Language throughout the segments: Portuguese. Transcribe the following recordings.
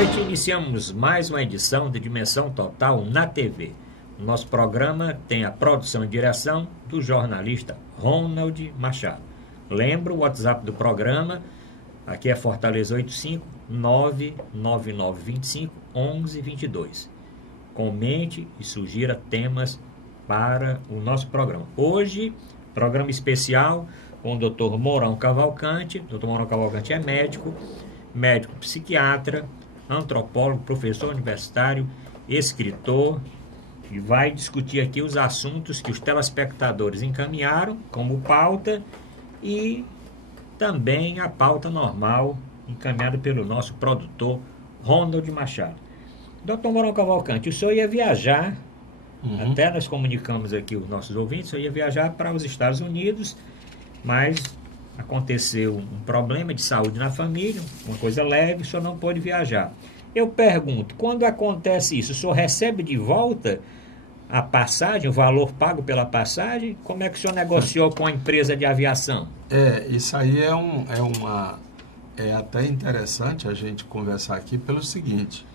noite, iniciamos mais uma edição de Dimensão Total na TV. O nosso programa tem a produção e direção do jornalista Ronald Machado. Lembro o WhatsApp do programa, aqui é Fortaleza 85 99925 1122. Comente e sugira temas para o nosso programa. Hoje, programa especial com o Dr. Mourão Cavalcante. Dr. Mourão Cavalcante é médico psiquiatra, antropólogo, professor universitário, escritor, e vai discutir aqui os assuntos que os telespectadores encaminharam como pauta e também a pauta normal encaminhada pelo nosso produtor Ronald Machado. Dr. Mourão Cavalcante, o senhor ia viajar, até nós comunicamos aqui os nossos ouvintes, o senhor ia viajar para os Estados Unidos, mas aconteceu um problema de saúde na família, uma coisa leve, o senhor não pôde viajar. Eu pergunto, quando acontece isso, o senhor recebe de volta a passagem, o valor pago pela passagem? Como é que o senhor negociou com a empresa de aviação? Isso aí é até interessante a gente conversar aqui pelo seguinte,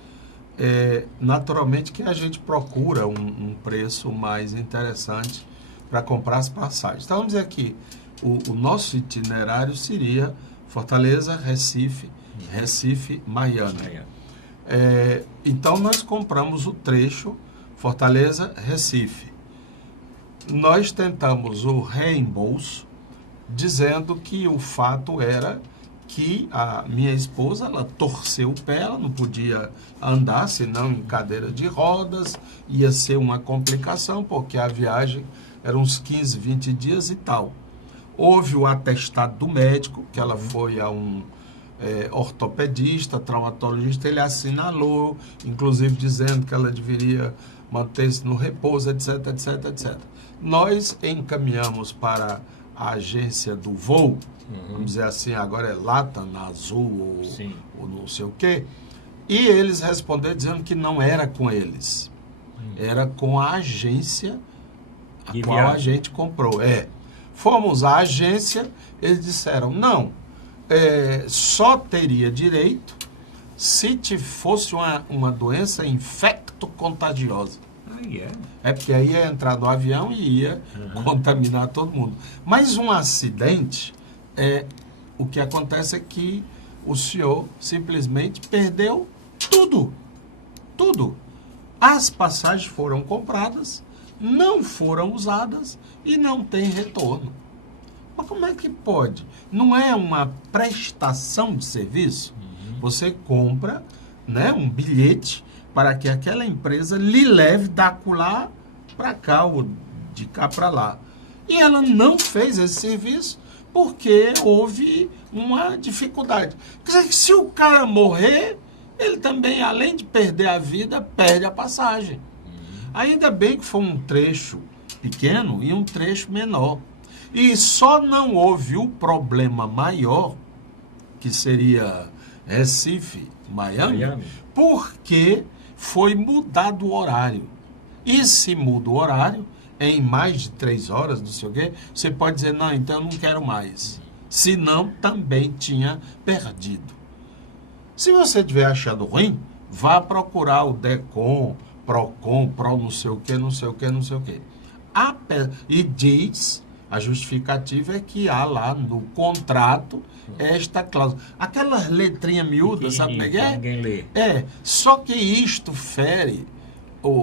naturalmente que a gente procura um preço mais interessante para comprar as passagens. Então vamos dizer que o nosso itinerário seria Fortaleza, Recife, Miami. Então nós compramos o trecho Fortaleza, Recife. Nós tentamos o reembolso, dizendo que o fato era que a minha esposa, ela torceu o pé, ela não podia andar, senão em cadeira de rodas, ia ser uma complicação, porque a viagem era uns 15, 20 dias e tal. Houve o atestado do médico, que ela foi a um ortopedista, traumatologista, ele assinalou, inclusive dizendo que ela deveria manter-se no repouso, etc, etc, etc. Nós encaminhamos para a agência do voo, vamos dizer assim, agora é Latam, Azul ou não sei o quê, e eles responderam dizendo que não era com eles, era com a agência a qual a gente comprou. Fomos à agência, eles disseram, não, só teria direito se fosse uma doença infecto-contagiosa. Porque aí ia entrar no avião e ia contaminar todo mundo. Mas um acidente, o que acontece é que o senhor simplesmente perdeu tudo. Tudo. As passagens foram compradas, não foram usadas e não tem retorno. Mas como é que pode? Não é uma prestação de serviço? Você compra, né, um bilhete para que aquela empresa lhe leve da acolá para cá, ou de cá para lá. E ela não fez esse serviço porque houve uma dificuldade. Quer dizer que se o cara morrer, ele também, além de perder a vida, perde a passagem. Ainda bem que foi um trecho pequeno e um trecho menor. E só não houve o problema maior, que seria Recife, Miami, porque foi mudado o horário. E se muda o horário, em mais de 3 horas, não sei o quê, você pode dizer, não, então eu não quero mais. Senão, também tinha perdido. Se você tiver achado ruim, vá procurar o DECOM, PROCON, PRO não sei o quê, não sei o quê, não sei o quê. E diz, a justificativa é que há lá no contrato esta cláusula. Aquelas letrinhas miúdas, sabe como é que é? Ninguém lê. Só que isto fere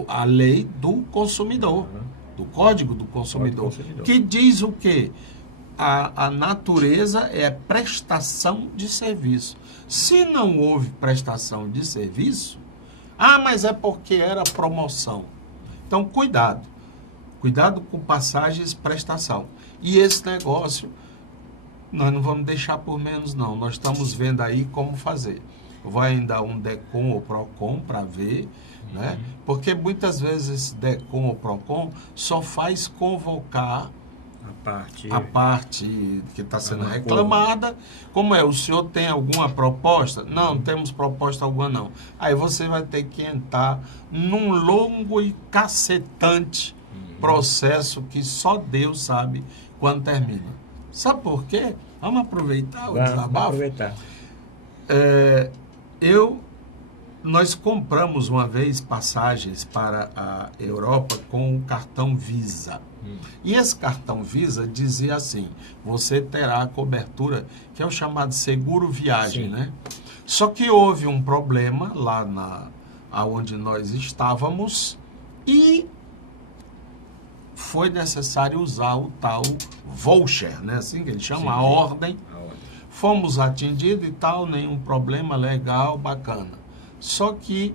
a lei do consumidor, do Código do Consumidor, que diz o quê? A natureza é prestação de serviço. Se não houve prestação de serviço, mas é porque era promoção. Então, cuidado. Cuidado com passagens, prestação. E esse negócio, nós não vamos deixar por menos, não. Nós estamos vendo aí como fazer. Vai ainda um DECOM ou PROCON para ver, né? Porque muitas vezes esse DECOM ou PROCON só faz convocar a parte que está sendo reclamada. Como o senhor tem alguma proposta? Não temos proposta alguma, não. Aí você vai ter que entrar num longo e cacetante processo que só Deus sabe quando termina. Sabe por quê? Vamos aproveitar o desabafo? Vamos aproveitar. Eu Nós compramos uma vez passagens para a Europa com o cartão Visa. E esse cartão Visa dizia assim, você terá a cobertura, que é o chamado seguro viagem, Sim. né? Só que houve um problema lá onde nós estávamos e foi necessário usar o tal voucher, né? Assim que ele chama, Sim, a sim. ordem. A ordem. Fomos atendidos e tal, nenhum problema, legal, bacana. Só que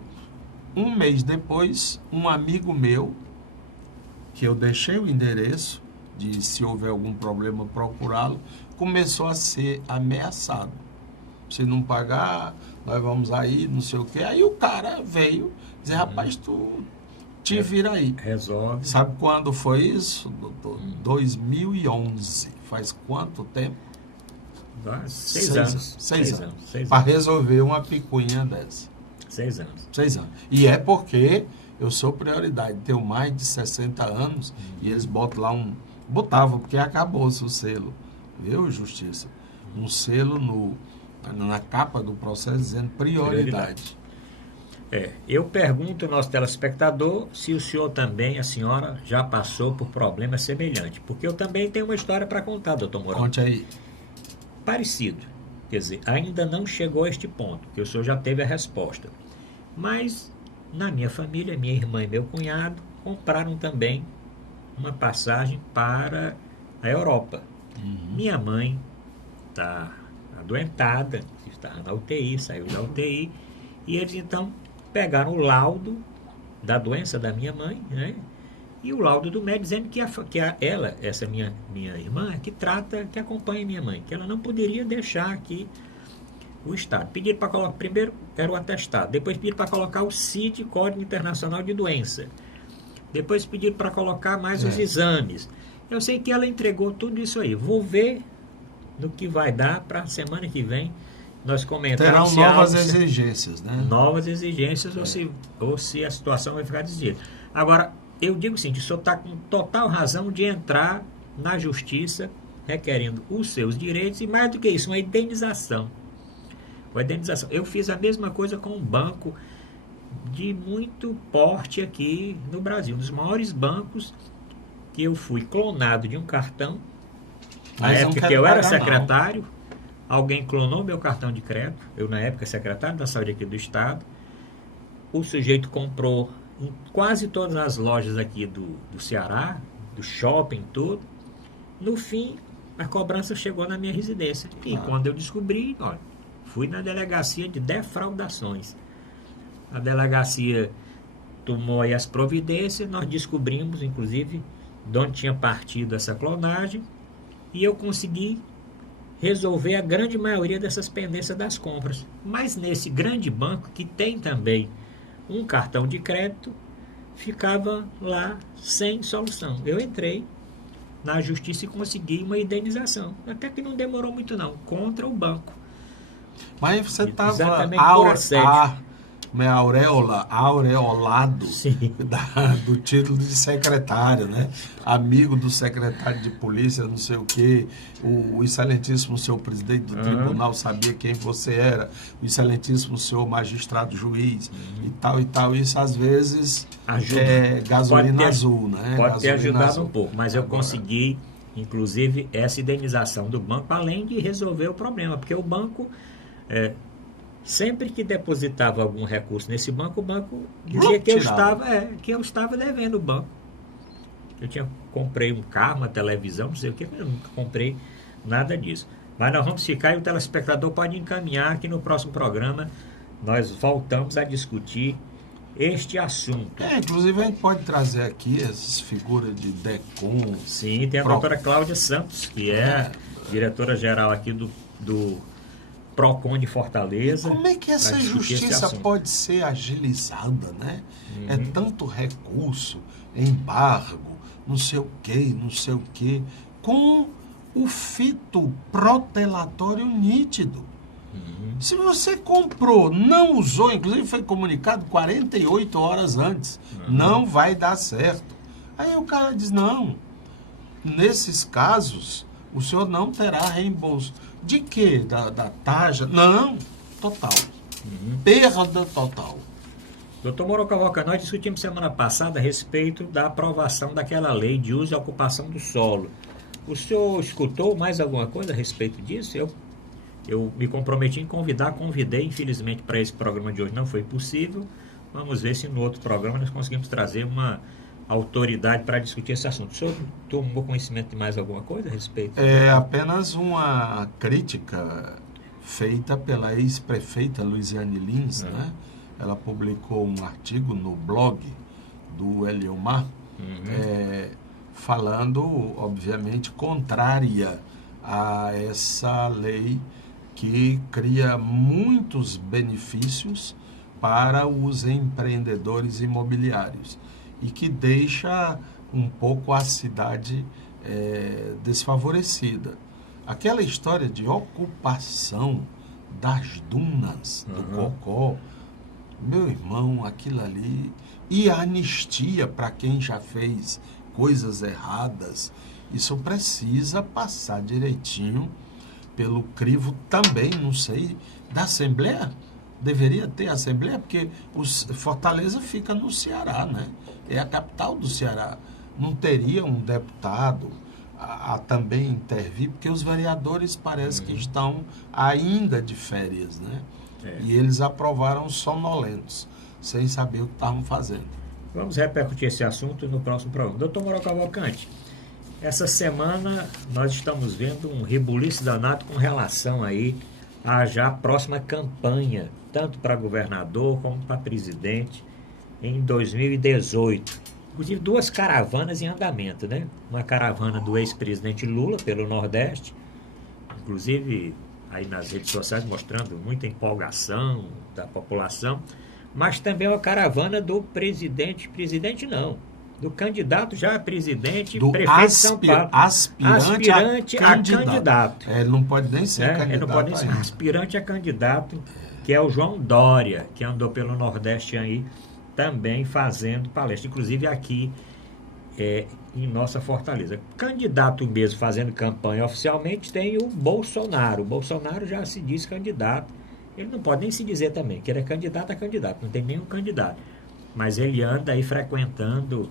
um mês depois, um amigo meu, que eu deixei o endereço, de se houver algum problema procurá-lo, começou a ser ameaçado. Se não pagar, nós vamos aí, não sei o quê. Aí o cara veio dizer, rapaz, tu te vira aí. Resolve. Sabe quando foi isso, doutor? 2011. Faz quanto tempo? 6 anos. 6 anos. 6 Para anos. resolver uma picuinha dessa. 6 anos. 6 anos. E é porque eu sou prioridade. Tenho mais de 60 anos e eles botam lá botavam, porque acabou-se o selo. Viu, Justiça? Um selo na capa do processo dizendo prioridade. Eu pergunto ao nosso telespectador se o senhor também, a senhora, já passou por problema semelhante. Porque eu também tenho uma história para contar, doutor Mourão. Conte aí. Parecido. Quer dizer, ainda não chegou a este ponto, que o senhor já teve a resposta. Mas, na minha família, minha irmã e meu cunhado compraram também uma passagem para a Europa. Minha mãe está adoentada, estava na UTI, saiu da UTI, e eles então pegaram o laudo da doença da minha mãe, né? E o laudo do médico dizendo que ela, essa minha irmã, que acompanha minha mãe, que ela não poderia deixar aqui o Estado. Pediram para colocar, primeiro era o atestado, depois pediram para colocar o CID, Código Internacional de Doença. Depois pediram para colocar mais os exames. Eu sei que ela entregou tudo isso aí. Vou ver no que vai dar para a semana que vem nós comentarmos. Terão novas exigências, né? Novas exigências ou se a situação vai ficar desviada. Agora, eu digo o seguinte, o senhor está com total razão de entrar na justiça requerendo os seus direitos e, mais do que isso, uma indenização. Uma indenização. Eu fiz a mesma coisa com um banco de muito porte aqui no Brasil, um dos maiores bancos, que eu fui clonado de um cartão. Na época que eu era secretário, alguém clonou meu cartão de crédito, eu na época secretário da saúde aqui do estado, o sujeito comprou em quase todas as lojas aqui do Ceará, do shopping, tudo. No fim, a cobrança chegou na minha residência. E quando eu descobri, olha, fui na delegacia de defraudações. A delegacia tomou aí as providências, nós descobrimos, inclusive, de onde tinha partido essa clonagem, e eu consegui resolver a grande maioria dessas pendências das compras. Mas nesse grande banco, que tem também um cartão de crédito, ficava lá sem solução. Eu entrei na justiça e consegui uma indenização. Até que não demorou muito não, contra o banco. Mas você estava aureolado do título de secretário, né? Amigo do secretário de polícia, não sei o quê. O excelentíssimo senhor presidente do tribunal sabia quem você era. O excelentíssimo senhor magistrado juiz e tal e tal. Isso às vezes é gasolina azul, né? Pode ter ajudado um pouco, mas eu consegui, inclusive, essa indenização do banco, além de resolver o problema, porque o banco... sempre que depositava algum recurso nesse banco, o banco dizia que eu estava devendo o banco. Eu comprei um carro, uma televisão, não sei o que, eu nunca comprei nada disso. Mas nós vamos ficar e o telespectador pode encaminhar que no próximo programa nós voltamos a discutir este assunto. Inclusive a gente pode trazer aqui essas figuras de DECOM. Sim, tem a doutora Cláudia Santos, que é diretora-geral aqui do PROCON de Fortaleza. Como é que essa justiça pode ser agilizada, né? É tanto recurso, embargo, não sei o quê, com o fito protelatório nítido. Se você comprou, não usou, inclusive foi comunicado 48 horas antes, não vai dar certo. Aí o cara diz, não, nesses casos, o senhor não terá reembolso. De quê? Da taxa? Não, total. Perda total. Doutor Mourão Cavalcante, nós discutimos semana passada a respeito da aprovação daquela lei de uso e ocupação do solo. O senhor escutou mais alguma coisa a respeito disso? Eu me comprometi em convidei, infelizmente para esse programa de hoje não foi possível. Vamos ver se no outro programa nós conseguimos trazer uma autoridade para discutir esse assunto. O senhor tomou conhecimento de mais alguma coisa a respeito? É apenas uma crítica feita pela ex-prefeita Luiziane Lins, né? Ela publicou um artigo no blog do Eliomar, falando, obviamente, contrária a essa lei que cria muitos benefícios para os empreendedores imobiliários e que deixa um pouco a cidade desfavorecida. Aquela história de ocupação das dunas do Cocó, meu irmão, aquilo ali, e a anistia para quem já fez coisas erradas, isso precisa passar direitinho pelo crivo também, não sei, da Assembleia. Deveria ter Assembleia, porque Fortaleza fica no Ceará, né? É a capital do Ceará. Não teria um deputado a também intervir, porque os vereadores parece que estão ainda de férias, né? E eles aprovaram sonolentos, sem saber o que estavam fazendo. Vamos repercutir esse assunto no próximo programa. Doutor Mourão Cavalcante, essa semana nós estamos vendo um rebuliço danado com relação aí à já próxima campanha, tanto para governador como para presidente, em 2018. Inclusive 2 caravanas em andamento, né? Uma caravana do ex-presidente Lula pelo Nordeste, inclusive aí nas redes sociais mostrando muita empolgação da população, mas também uma caravana do do candidato já a presidente, do prefeito de São Paulo. Aspirante a candidato. Ele não pode nem ser candidato. Ele não pode nem ser aspirante a candidato, que é o João Dória, que andou pelo Nordeste aí, também fazendo palestra, inclusive aqui em nossa Fortaleza. Candidato mesmo fazendo campanha oficialmente tem o Bolsonaro. O Bolsonaro já se diz candidato. Ele não pode nem se dizer também que ele é candidato a candidato, não tem nenhum candidato. Mas ele anda aí frequentando...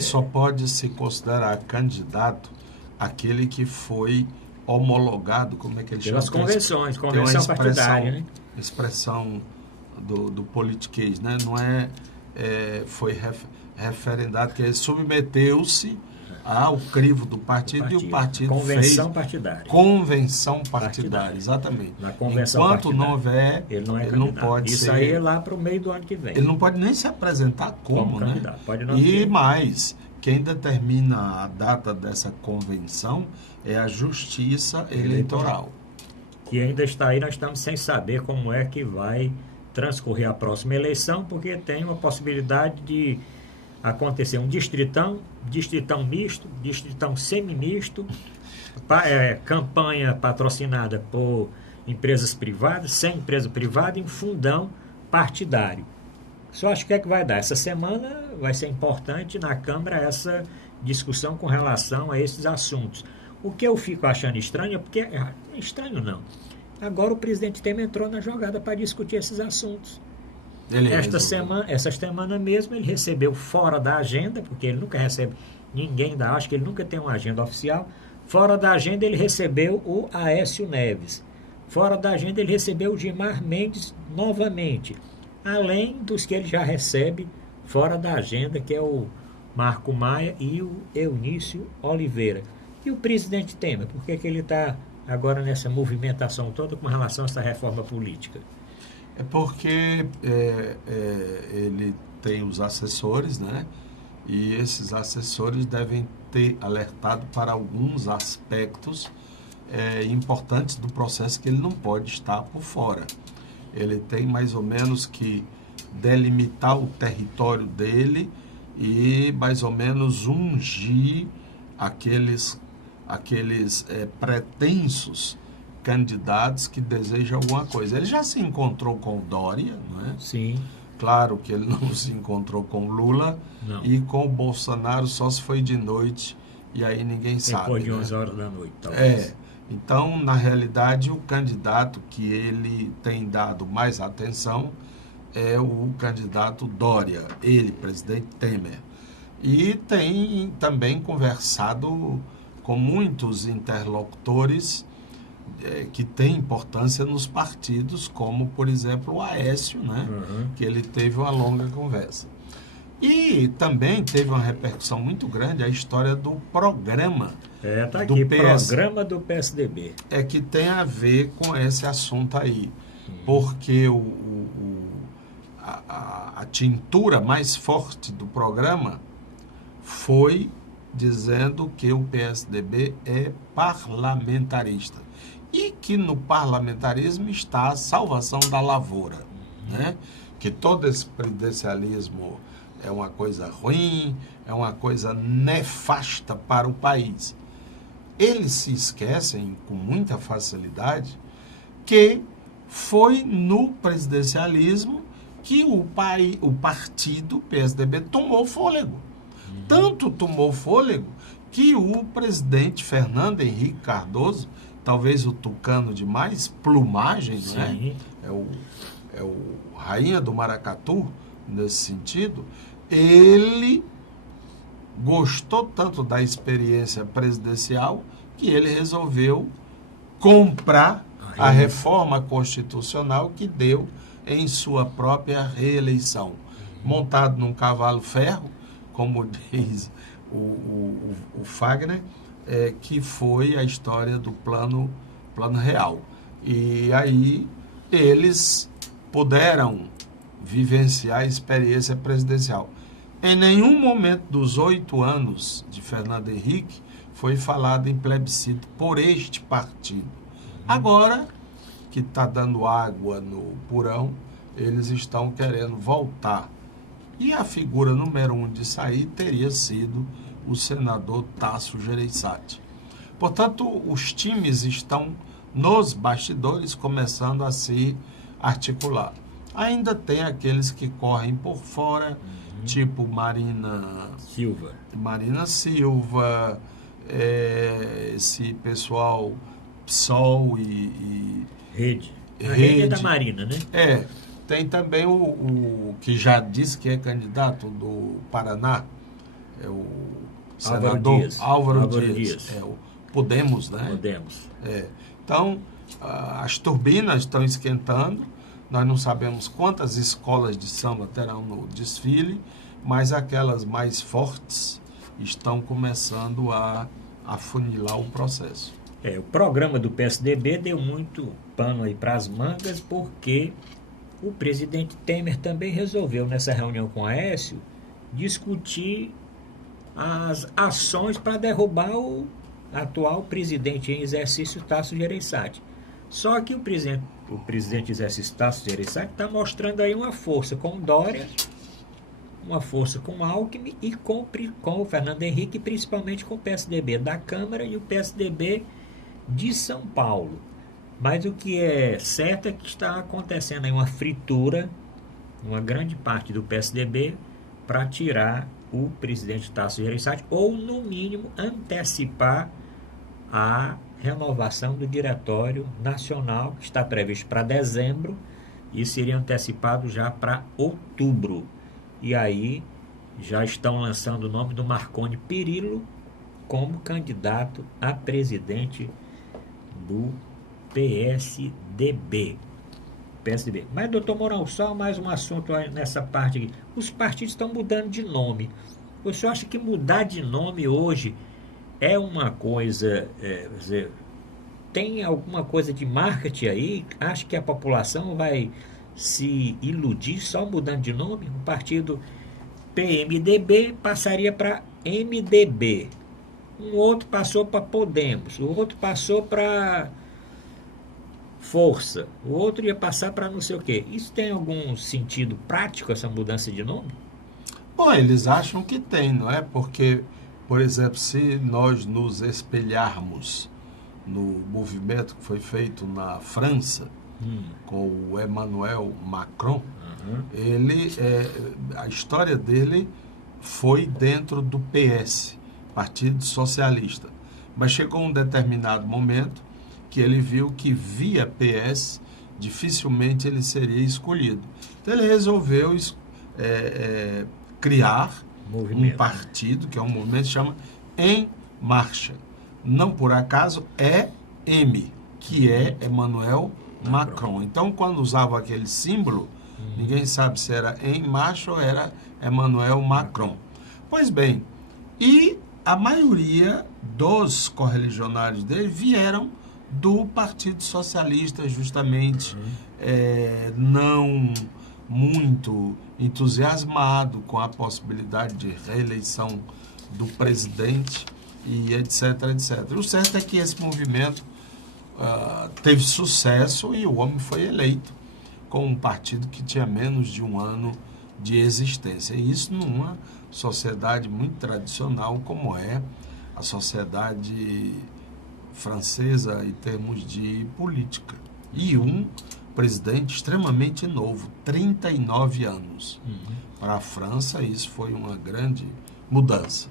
Só pode se considerar candidato aquele que foi homologado, como é que ele chama? Pelas convenções, convenção partidária, né? Expressão do politiquês, né? Não foi referendado, que ele submeteu-se ao crivo do partido, e o partido convenção fez partidária. Convenção partidária, exatamente. Na convenção Enquanto partidária, não houver, ele não não pode Isso ser... aí é lá para o meio do ano que vem. Ele não pode nem se apresentar como, né? candidato. Pode não E ter. mais, quem determina a data dessa convenção é a Justiça Eleitoral. Que ainda está aí, nós estamos sem saber como é que vai transcorrer a próxima eleição, porque tem uma possibilidade de acontecer um distritão misto, distritão semi-misto, campanha patrocinada por empresas privadas, sem empresa privada, e um fundão partidário. Só acho que é que vai dar. Essa semana vai ser importante na Câmara essa discussão com relação a esses assuntos. O que eu fico achando estranho é porque... Estranho não. Agora o presidente Temer entrou na jogada para discutir esses assuntos. Essa semana mesmo ele recebeu fora da agenda, porque ele nunca recebe ninguém acho que ele nunca tem uma agenda oficial. Fora da agenda ele recebeu o Aécio Neves. Fora da agenda ele recebeu o Gilmar Mendes novamente. Além dos que ele já recebe fora da agenda, que é o Marco Maia e o Eunício Oliveira. E o presidente Temer, por que ele está agora nessa movimentação toda com relação a essa reforma política? É porque ele tem os assessores, né? E esses assessores devem ter alertado para alguns aspectos importantes do processo que ele não pode estar por fora. Ele tem mais ou menos que delimitar o território dele e mais ou menos ungir aqueles pretensos candidatos que desejam alguma coisa. Ele já se encontrou com o Dória, não é? Sim. Claro que ele não se encontrou com o Lula, não. E com o Bolsonaro só se foi de noite e aí ninguém sabe. Depois de 11 horas da noite, talvez. Então, na realidade, o candidato que ele tem dado mais atenção é o candidato Dória, ele, presidente Temer. E tem também conversado com muitos interlocutores que têm importância nos partidos, como, por exemplo, o Aécio, né? Que ele teve uma longa conversa. E também teve uma repercussão muito grande a história do programa Tá do aqui, PS. programa do PSDB. É que tem a ver com esse assunto aí. Porque a tintura mais forte do programa foi dizendo que o PSDB é parlamentarista. E que no parlamentarismo está a salvação da lavoura, né? Que todo esse presidencialismo é uma coisa ruim, é uma coisa nefasta para o país. Eles se esquecem com muita facilidade que foi no presidencialismo que o partido PSDB tomou fôlego. Tanto tomou fôlego que o presidente Fernando Henrique Cardoso, talvez o tucano de mais plumagem, né? É o rainha do maracatu, nesse sentido, ele gostou tanto da experiência presidencial que ele resolveu comprar a reforma constitucional que deu em sua própria reeleição. Montado num cavalo ferro, como diz o Fagner, que foi a história do plano real. E aí eles puderam vivenciar a experiência presidencial. Em nenhum momento dos 8 anos de Fernando Henrique foi falado em plebiscito por este partido. Agora, que está dando água no purão, eles estão querendo voltar. E a figura número 1 de sair teria sido o senador Tasso Gereissati. Portanto, os times estão nos bastidores começando a se articular. Ainda tem aqueles que correm por fora, tipo Marina Silva, esse pessoal PSOL e Rede. A rede é da Marina, né? Tem também o que já disse que é candidato do Paraná, é o senador Álvaro Dias. É o Podemos, né? Podemos. Então, as turbinas estão esquentando, nós não sabemos quantas escolas de samba terão no desfile, mas aquelas mais fortes estão começando a afunilar o processo. O programa do PSDB deu muito pano aí para as mangas, porque o presidente Temer também resolveu, nessa reunião com Aécio, discutir as ações para derrubar o atual presidente em exercício, Tasso Gereissati. Só que o presidente em exercício, Tasso Gereissati, está mostrando aí uma força com Dória, uma força com Alckmin e com o Fernando Henrique, principalmente com o PSDB da Câmara e o PSDB de São Paulo. Mas o que é certo é que está acontecendo aí uma fritura, uma grande parte do PSDB, para tirar o presidente Tasso Gereissati, ou, no mínimo, antecipar a renovação do Diretório Nacional, que está previsto para dezembro, e seria antecipado já para outubro. E aí já estão lançando o nome do Marconi Perillo como candidato a presidente do PSDB. Mas, doutor Mourão, só mais um assunto nessa parte aqui. Os partidos estão mudando de nome. O senhor acha que mudar de nome hoje é uma coisa... tem alguma coisa de marketing aí? Acha que a população vai se iludir só mudando de nome? O partido PMDB passaria para MDB. Um outro passou para Podemos. O outro passou para Força. O outro ia passar para não sei o quê. Isso tem algum sentido prático, essa mudança de nome? Bom, eles acham que tem, não é? Porque, por exemplo, se nós nos espelharmos no movimento que foi feito na França, com o Emmanuel Macron, a história dele foi dentro do PS, Partido Socialista. Mas chegou um determinado momento que ele viu que via PS dificilmente ele seria escolhido. Então ele resolveu criar um partido, que é um movimento que chama Em Marcha. Não por acaso é M, que é Emmanuel Macron. Então, quando usava aquele símbolo, ninguém sabe se era Em Marcha ou era Emmanuel Macron. Pois bem, e a maioria dos correligionários dele vieram do Partido Socialista, justamente não muito entusiasmado com a possibilidade de reeleição do presidente e etc, etc. O certo é que esse movimento teve sucesso e o homem foi eleito com um partido que tinha menos de um ano de existência. E isso numa sociedade muito tradicional como é a sociedade francesa em termos de política. E um presidente extremamente novo, 39 anos. Para a França, isso foi uma grande mudança.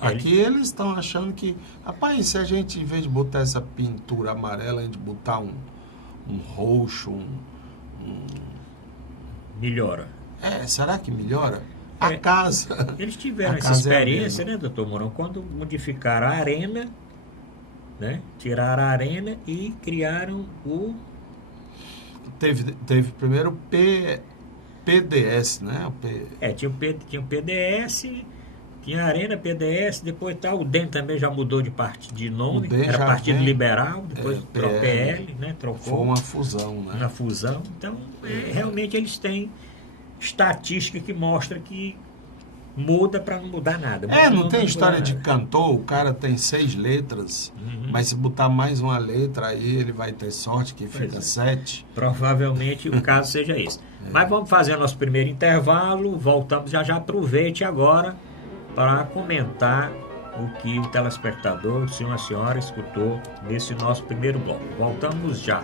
Aqui eles estão achando que, rapaz, se a gente, em vez de botar essa pintura amarela, a gente botar um roxo, melhora. Será que melhora? A casa. Eles tiveram essa experiência, né, doutor Mourão, quando modificaram a arena, né? Tiraram a arena e criaram o... Teve primeiro o PDS, né? Tinha o PDS, tinha a Arena, PDS, depois o DEM também já mudou de nome, era Partido Liberal, depois PL, né? Trocou. Foi uma fusão, né? Uma fusão. Então, realmente eles têm estatística que mostra que muda para não mudar nada. Não tem história de cantor, o cara tem 6 letras, mas se botar mais uma letra aí ele vai ter sorte que fica 7. Provavelmente o caso seja esse. Mas vamos fazer nosso primeiro intervalo, voltamos já aproveite agora para comentar o que o telespectador, o senhor e a senhora escutou nesse nosso primeiro bloco. Voltamos já.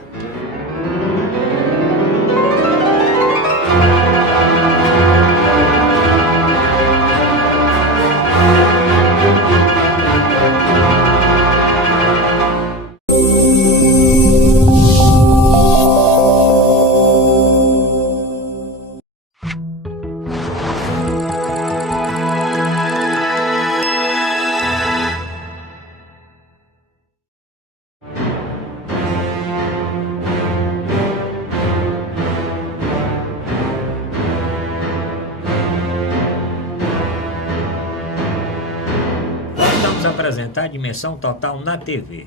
Apresentar a Dimensão Total na TV.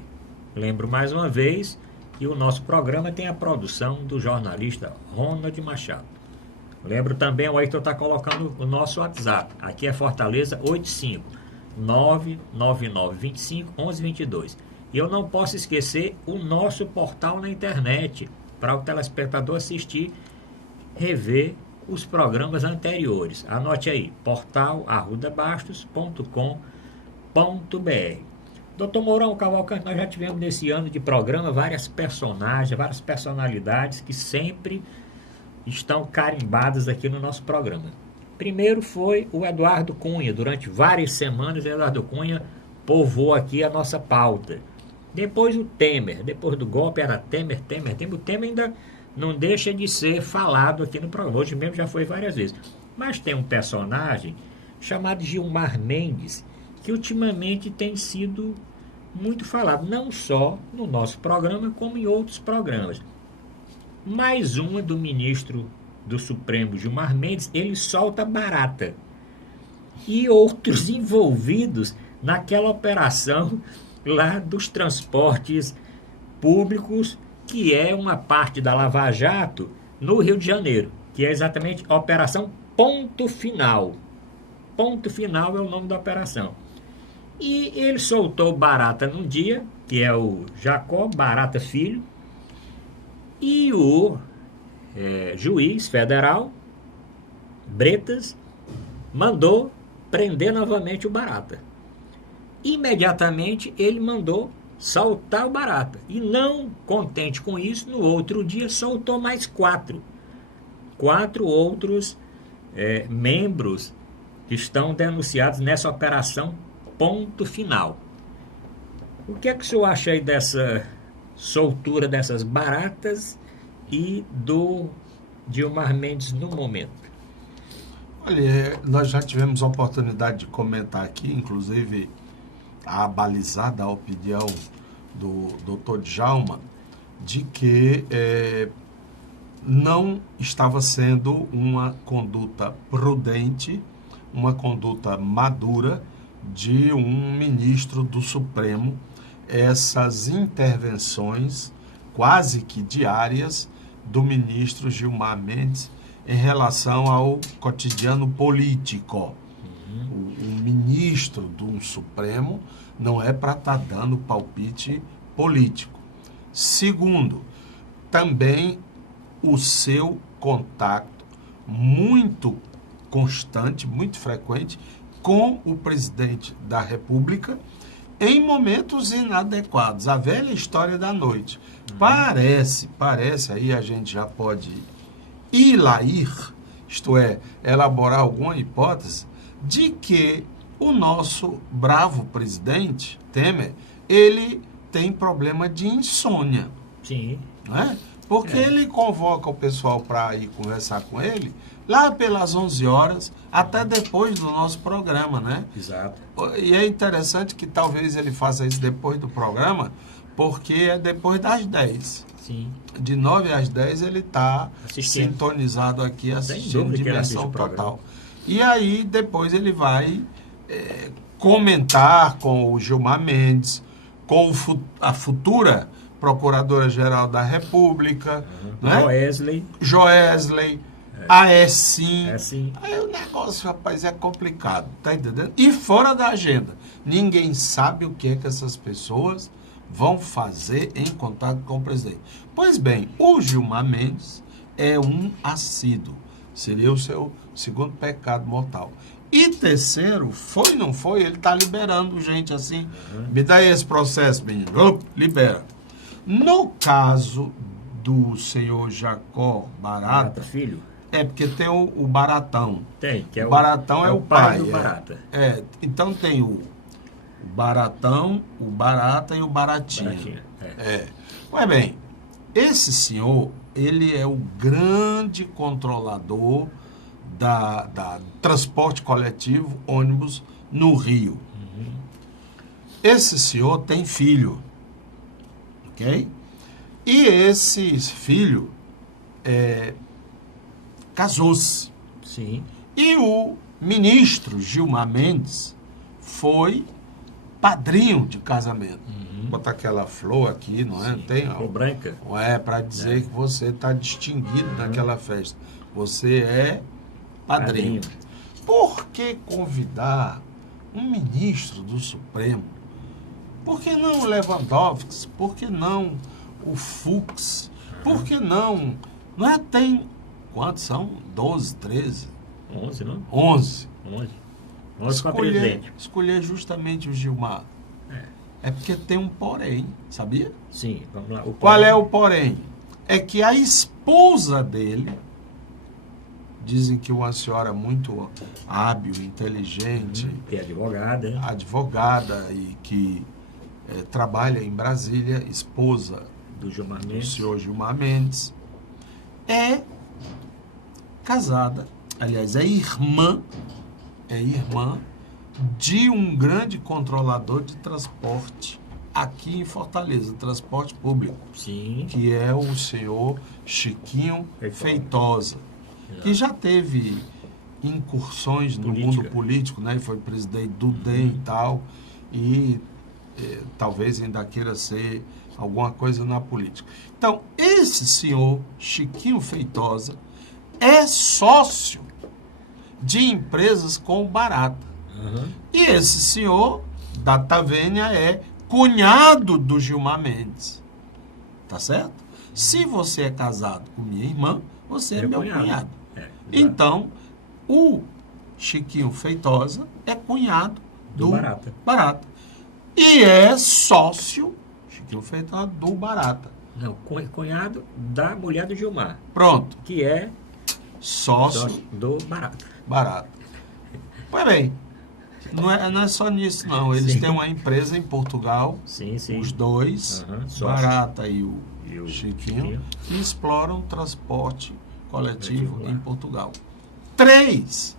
Lembro mais uma vez que o nosso programa tem a produção do jornalista Ronald Machado. Lembro também, o Ayrton está colocando o nosso WhatsApp. Aqui é Fortaleza 85 999 25 11 22. E eu não posso esquecer o nosso portal na internet para o telespectador assistir, rever os programas anteriores. Anote aí, portal@arrudabastos.com.br. Doutor Mourão Cavalcante, nós já tivemos nesse ano de programa várias personagens, várias personalidades que sempre estão carimbadas aqui no nosso programa. Primeiro foi o Eduardo Cunha. Durante várias semanas, o Eduardo Cunha povoou aqui a nossa pauta. Depois o Temer. Depois do golpe era Temer. O Temer ainda não deixa de ser falado aqui no programa. Hoje mesmo já foi várias vezes. Mas tem um personagem chamado Gilmar Mendes, que ultimamente tem sido muito falado, não só no nosso programa, como em outros programas. Mais uma do ministro do Supremo, Gilmar Mendes, ele solta barata. E outros envolvidos naquela operação lá dos transportes públicos, que é uma parte da Lava Jato no Rio de Janeiro, que é exatamente a Operação Ponto Final. Ponto Final é o nome da operação. E ele soltou barata num dia, que é o Jacó Barata Filho, e o juiz federal, Bretas, mandou prender novamente o barata. Imediatamente ele mandou soltar o barata. E não contente com isso, no outro dia soltou mais 4 outros membros que estão denunciados nessa operação Ponto Final. O que é que o senhor acha aí dessa soltura dessas baratas e do Gilmar Mendes no momento? Olha, nós já tivemos a oportunidade de comentar aqui, inclusive a balizada opinião do Dr. Djalma, de que não estava sendo uma conduta prudente, uma conduta madura de um ministro do Supremo, essas intervenções quase que diárias do ministro Gilmar Mendes em relação ao cotidiano político. O ministro do Supremo não é para estar dando palpite político. Segundo, também o seu contato muito constante, muito frequente com o presidente da República em momentos inadequados. A velha história da noite. Parece, aí a gente já pode isto é, elaborar alguma hipótese de que o nosso bravo presidente, Temer, ele tem problema de insônia. Sim. Não é? Porque ele convoca o pessoal para ir conversar com ele lá pelas 11 horas, até depois do nosso programa, né? Exato. E é interessante que talvez ele faça isso depois do programa, porque é depois das 10. Sim. De 9 às 10 ele está sintonizado aqui, assistindo Dimensão Total. E aí depois ele vai comentar com o Gilmar Mendes, com a futura Procuradora-Geral da República, né? Joesley, Aécio. Aí o negócio, rapaz, é complicado, tá entendendo? E fora da agenda, ninguém sabe o que é que essas pessoas vão fazer em contato com o presidente. Pois bem, o Gilmar Mendes é um assíduo, seria o seu segundo pecado mortal. E terceiro, foi ou não foi, ele está liberando gente assim. Me dá esse processo, menino. Libera. No caso do senhor Jacó Barata, filho? É porque tem o Baratão. Tem, que é o Baratão é o pai do Barata. Então tem o Baratão, o Barata e o Baratinha. Mas bem, esse senhor, ele é o grande controlador da transporte coletivo, ônibus, no Rio. Esse senhor tem filho, ok? E esse filho casou-se. Sim. E o ministro Gilmar Mendes foi padrinho de casamento. Botar aquela flor aqui, não é? Sim, tem flor branca. Não é para dizer que você está distinguido naquela festa. Você é padrinho. Por que convidar um ministro do Supremo? Por que não o Lewandowski? Por que não o Fux? Por que não? Não é? Tem quantos são? 12, 13? 11, não? 11. 11 para presidente. Escolher justamente o Gilmar. É porque tem um porém, sabia? Sim, vamos lá. Qual é o porém? É que a esposa dele, dizem que uma senhora muito hábil, inteligente. Que é advogada. Advogada e que trabalha em Brasília, esposa do senhor Gilmar Mendes, é casada, aliás, é irmã de um grande controlador de transporte aqui em Fortaleza, transporte público. Sim. Que é o senhor Chiquinho Feitosa, que já teve incursões no mundo político, né? Foi presidente do DEM e tal, e talvez ainda queira ser alguma coisa na política. Então, esse senhor Chiquinho Feitosa é sócio de empresas com o Barata. E esse senhor da Tavênia é cunhado do Gilmar Mendes. Tá certo? Se você é casado com minha irmã, você é meu cunhado. Então, o Chiquinho Feitosa é cunhado do Barata. E é sócio, Chiquinho Feitosa, do Barata. Não, cunhado da mulher do Gilmar. Pronto. Que é sócio do Barata. Pois bem, não é só nisso, não. Eles têm uma empresa em Portugal, os dois, Barata e o o Chiquinho, que exploram transporte coletivo Coletivo lá. em Portugal. 3.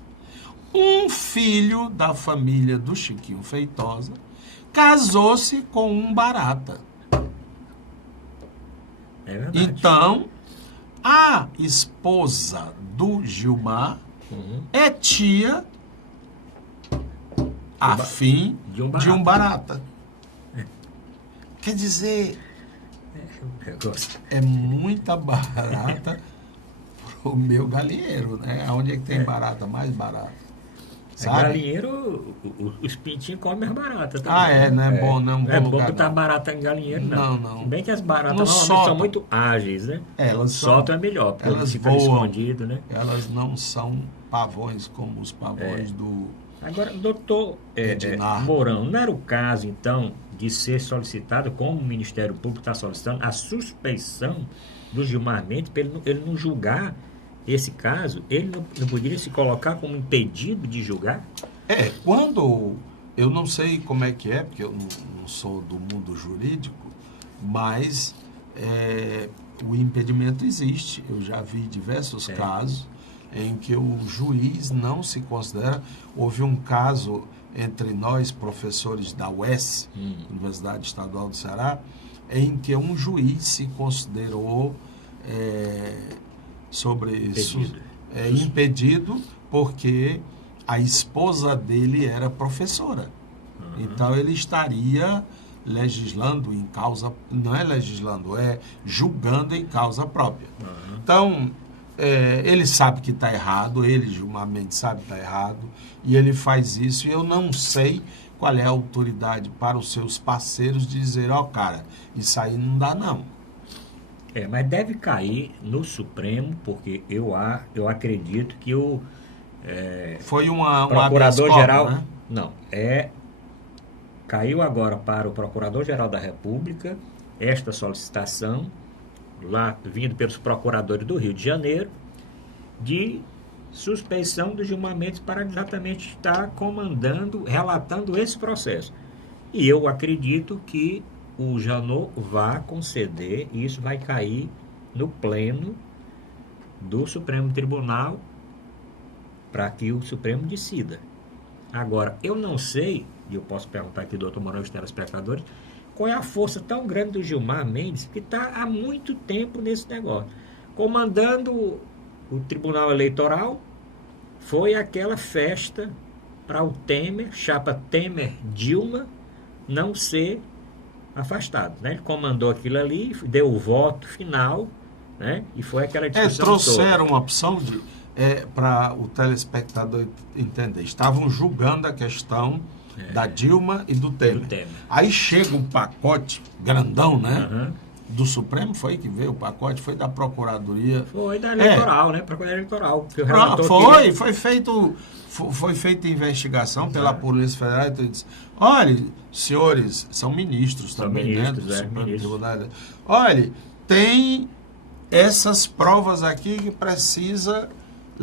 Um filho da família do Chiquinho Feitosa casou-se com um barata. É verdade. Então, a esposa do Gilmar é tia afim de um de um barata. barata. Quer dizer, Eu gosto. é muita barata pro meu galinheiro, né? Onde é que tem barata? Mais barata. Sabe? Galinheiro, os pintinhos comem as baratas também. Ah, é, não é bom, não é um Não é bom bom lugar, botar não. barata em galinheiro, não. Não. Se bem que as baratas Não normalmente soltam. são muito ágeis, né? Elas Soltam é melhor, porque elas eles ficam voam. escondidos, né? Elas não são pavões como os pavões do... Agora, doutor Ednardo. Mourão, não era o caso, então, de ser solicitado, como o Ministério Público está solicitando, a suspeição do Gilmar Mendes, para ele não julgar esse caso? Ele não poderia se colocar como impedido de julgar? Quando... Eu não sei como é que é, porque eu não sou do mundo jurídico, mas o impedimento existe. Eu já vi diversos casos em que o juiz não se considera. Houve um caso entre nós, professores da UES, Universidade Estadual do Ceará, em que um juiz se considerou impedido porque a esposa dele era professora. Então ele estaria legislando em causa, não é legislando, é julgando em causa própria. Então, ele sabe que está errado, ele, Gilmar Mendes, sabe que está errado, e ele faz isso, e eu não sei qual é a autoridade para os seus parceiros de dizer, cara, isso aí não dá não. Mas deve cair no Supremo, porque eu acredito que o foi um Procurador-Geral... né? Não, caiu agora para o Procurador-Geral da República esta solicitação, lá vindo pelos procuradores do Rio de Janeiro, de suspeição do Gilmar Mendes para exatamente estar comandando, relatando esse processo. E eu acredito que o Janot vai conceder, e isso vai cair no pleno do Supremo Tribunal para que o Supremo decida. Agora, eu não sei, e eu posso perguntar aqui, doutor Mourão e os telespectadores, qual é a força tão grande do Gilmar Mendes, que está há muito tempo nesse negócio. Comandando o Tribunal Eleitoral, foi aquela festa para o Temer, chapa Temer-Dilma, não ser afastado, né? Ele comandou aquilo ali, deu o voto final, né? E foi aquela discussão trouxeram toda. uma opção para o telespectador entender. Estavam julgando a questão da Dilma e do Temer. Aí chega um pacote grandão, né? Do Supremo, foi que veio o pacote, foi da Procuradoria. Foi da Eleitoral, né? Procuradoria Eleitoral. Que o foi feita investigação pela Polícia Federal. Então disse, olha, senhores, são ministros também, ministros, né? Do Supremo Tribunal. Olha, tem essas provas aqui que precisa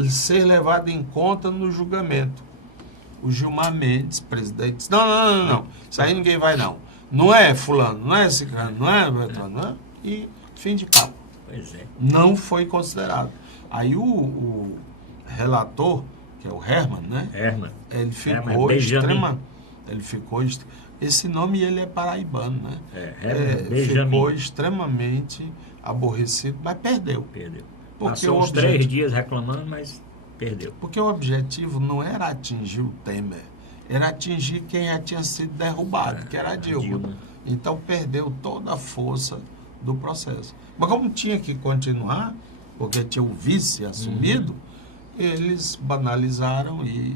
ser levado em conta no julgamento. O Gilmar Mendes, presidente, disse, não, isso aí ninguém vai não. Não é fulano, não é ciclano, não é Beltrano, não é? E fim de papo. Pois é. Não foi considerado. Aí o relator, que é o Herman, né? Ele ficou esse nome ele é paraibano, né? Ficou extremamente aborrecido, mas perdeu. Passou uns 3 dias reclamando, mas perdeu. Porque o objetivo não era atingir o Temer, era atingir quem já tinha sido derrubado, que era a Dilma. Então perdeu toda a força do processo. Mas como tinha que continuar, porque tinha o vice assumido, eles banalizaram e...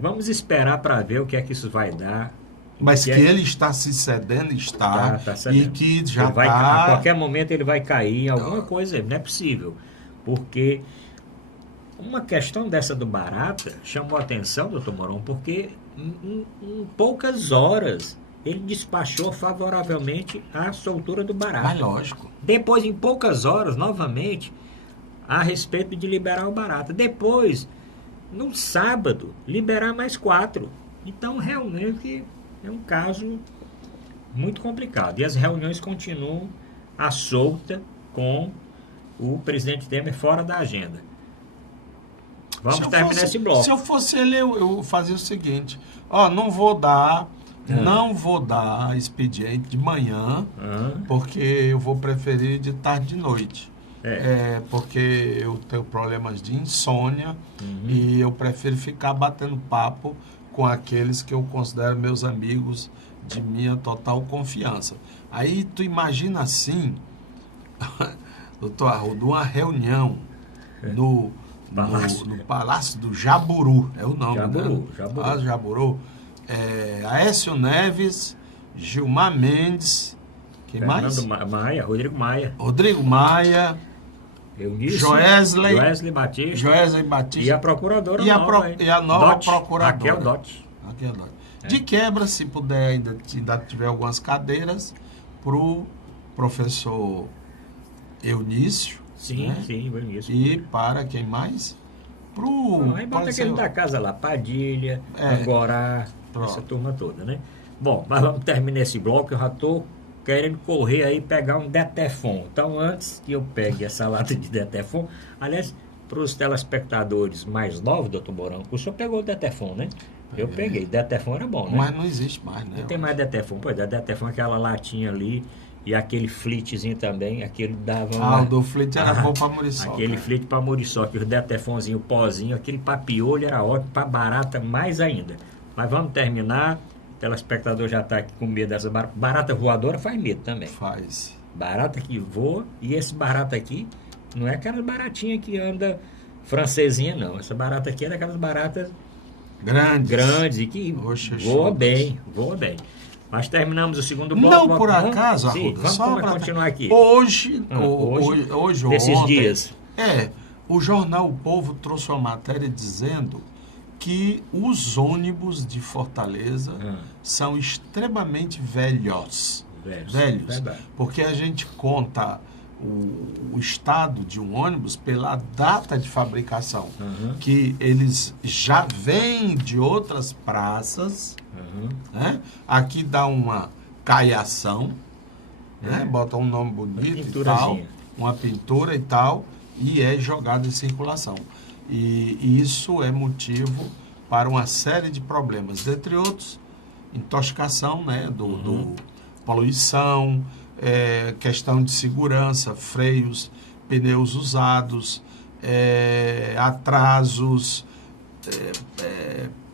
vamos esperar para ver o que é que isso vai dar. Mas que ele está se cedendo, está cedendo. E que já está... A qualquer momento ele vai cair em alguma coisa, não é possível. Porque uma questão dessa do barata chamou a atenção, doutor Mourão, porque em poucas horas ele despachou favoravelmente a soltura do barata. Mas lógico. Depois, em poucas horas, novamente, a respeito de liberar o barata. Depois, no sábado, liberar mais 4. Então, realmente, é um caso muito complicado. E as reuniões continuam à solta com o presidente Temer fora da agenda. Vamos terminar esse bloco. Se eu fosse ele, eu fazia o seguinte: não vou dar expediente de manhã, porque eu vou preferir de tarde e de noite. Porque eu tenho problemas de insônia e eu prefiro ficar batendo papo com aqueles que eu considero meus amigos de minha total confiança. Aí tu imagina assim, doutor Arruda, uma reunião no Palácio do Jaburu, é o nome, Jaburu. Palácio Jaburu. Aécio Neves, Gilmar Mendes, quem Fernando mais? Rodrigo Maia, Eunice, Joesley Batista e a procuradora e a nova procuradora Raquel Dott. De quebra, se puder ainda tiver algumas cadeiras para o professor Eunício, sim, o Eunício, e para quem mais? Aí bota aquele da casa lá, Padilha, Angorá, essa turma toda, né? Bom, mas vamos terminar esse bloco. Eu já estou querendo correr aí pegar um Detefon. Então, antes que eu pegue essa lata de Detefon, aliás, para os telespectadores mais novos, doutor Mourão, o senhor pegou o Detefon, né? Eu peguei. Detefon era bom, né? Mas não existe mais, né? Não tem mais Detefon. Pois é, Detefon, aquela latinha ali e aquele flitzinho também, aquele dava o do flit era bom para Muriçoca. Aquele flit para Muriçoca, os Detefonzinho, pozinho, aquele papiolho era ótimo, para barata mais ainda. Mas vamos terminar. O telespectador já está aqui com medo dessa barata voadora, faz medo também. Faz. Barata que voa, e esse barata aqui não é aquela baratinha que anda francesinha, não. Essa barata aqui é daquelas baratas grandes e que voa bem. Mas terminamos o segundo bloco. Não por acaso, Arruda, vamos continuar aqui. Hoje desses ontem, dias. O jornal O Povo trouxe uma matéria dizendo que os ônibus de Fortaleza são extremamente velhos. Porque a gente conta o estado de um ônibus pela data de fabricação, que eles já vêm de outras praças, né? Aqui dá uma caiação, né? Bota um nome bonito e tal, uma pintura e tal, e é jogado em circulação. E isso é motivo para uma série de problemas, dentre outros, intoxicação, né? do poluição, questão de segurança, freios, pneus usados, atrasos,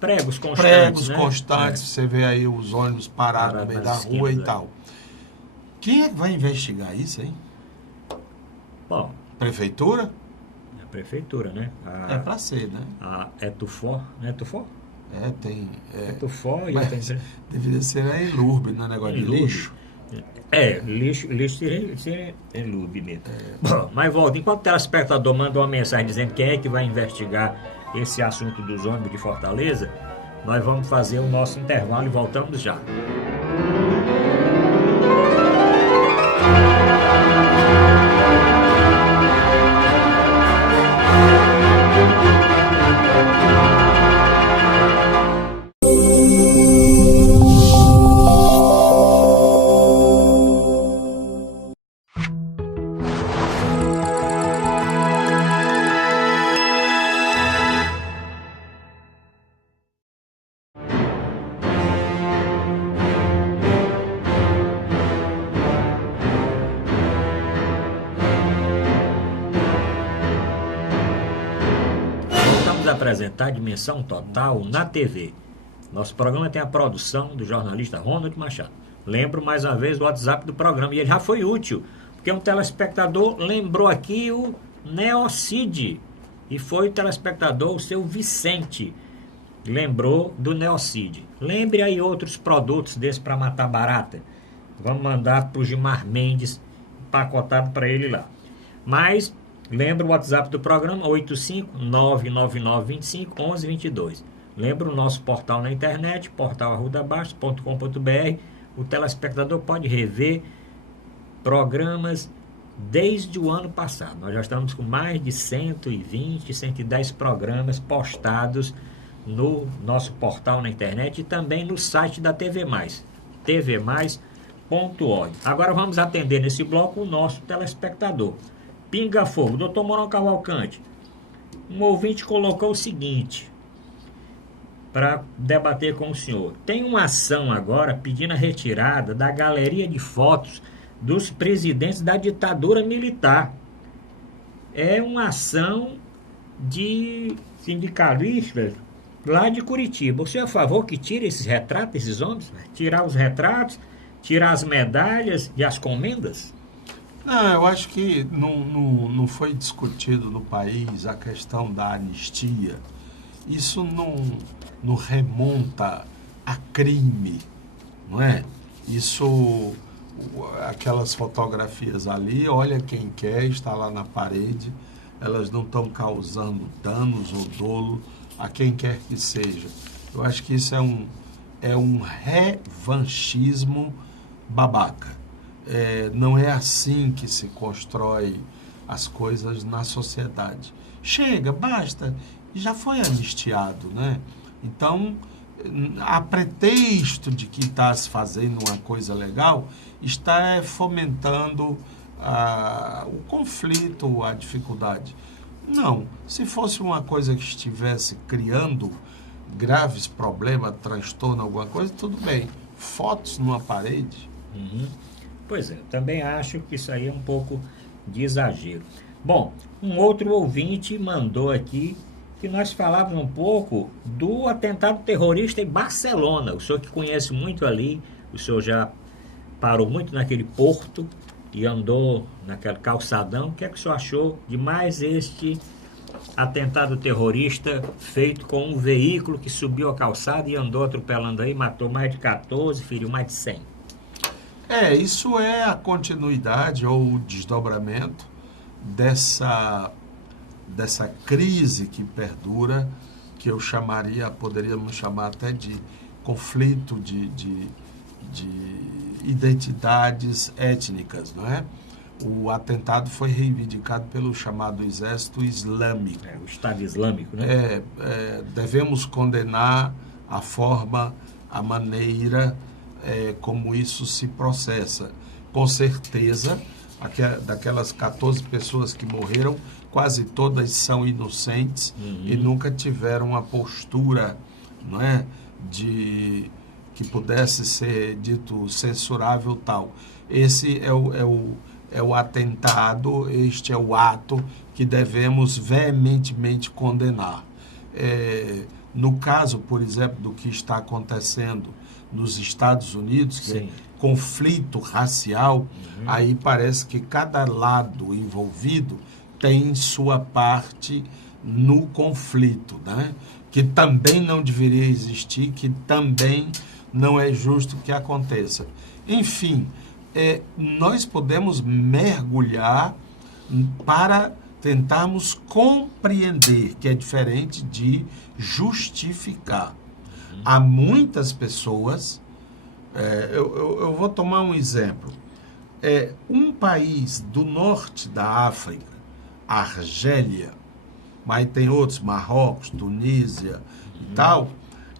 pregos constantes, Você vê aí os ônibus parados no meio da rua e tal. Quem é que vai investigar isso, hein? Bom, Prefeitura? A prefeitura, né? É para ser, né? A Etufor, não é Etufor? Tem. Etufor e deveria ser a Elurbe, não é negócio de lixo? Lixo seria Elurbe mesmo. Bom, mas volta, enquanto o telespectador manda uma mensagem dizendo quem é que vai investigar esse assunto dos ônibus de Fortaleza, nós vamos fazer o nosso intervalo e voltamos já. Apresentar Dimensão Total na TV. Nosso programa tem a produção do jornalista Ronald Machado. Lembro mais uma vez o WhatsApp do programa, e ele já foi útil, porque um telespectador lembrou aqui o Neocid, e foi o telespectador, o seu Vicente, lembrou do Neocid. Lembre aí outros produtos desses para matar barata. Vamos mandar para o Gilmar Mendes, empacotado para ele lá. Mas lembra o WhatsApp do programa, 85-99925-1122. Lembra o nosso portal na internet, portalarrudabastos.com.br. O telespectador pode rever programas desde o ano passado. Nós já estamos com mais de 120, 110 programas postados no nosso portal na internet e também no site da TV+, tvmais.com.br. Agora vamos atender nesse bloco o nosso telespectador. Pinga Fogo. Doutor Mourão Cavalcante, um ouvinte colocou o seguinte, para debater com o senhor. Tem uma ação agora pedindo a retirada da galeria de fotos dos presidentes da ditadura militar. É uma ação de sindicalistas lá de Curitiba. Você é a favor que tire esses retratos, esses homens? Tirar os retratos, tirar as medalhas e as comendas? Não, eu acho que não foi discutido no país a questão da anistia. Isso não remonta a crime, não é? Isso, aquelas fotografias ali, olha quem quer, está lá na parede, elas não estão causando danos ou dolo a quem quer que seja. Eu acho que isso é um revanchismo babaca. Não é assim que se constrói as coisas na sociedade. Chega, basta, já foi anistiado, né? Então, a pretexto de que está se fazendo uma coisa legal, está fomentando o conflito, a dificuldade. Não, se fosse uma coisa que estivesse criando graves problemas, transtorno, alguma coisa, tudo bem. Fotos numa parede. Uhum. Pois é, eu também acho que isso aí é um pouco de exagero. Bom, um outro ouvinte mandou aqui que nós falávamos um pouco do atentado terrorista em Barcelona. O senhor que conhece muito ali, o senhor já parou muito naquele porto e andou naquele calçadão. O que é que o senhor achou de mais este atentado terrorista feito com um veículo que subiu a calçada e andou atropelando aí, matou mais de 14, feriu mais de 100? Isso é a continuidade ou o desdobramento dessa crise que perdura, que eu poderíamos chamar até de conflito de identidades étnicas, não é? O atentado foi reivindicado pelo chamado Exército Islâmico. O Estado Islâmico, né? Devemos condenar a forma, a maneira como isso se processa. Com certeza, daquelas 14 pessoas que morreram, quase todas são inocentes e nunca tiveram uma postura, não é, que pudesse ser dito censurável tal. Esse é o atentado, este é o ato que devemos veementemente condenar. No caso, por exemplo, do que está acontecendo nos Estados Unidos, que é conflito racial, aí parece que cada lado envolvido tem sua parte no conflito, né? Que também não deveria existir, que também não é justo que aconteça. Enfim, nós podemos mergulhar para tentarmos compreender, que é diferente de justificar. Há muitas pessoas, eu vou tomar um exemplo. Um país do norte da África, Argélia, mas tem outros, Marrocos, Tunísia e tal,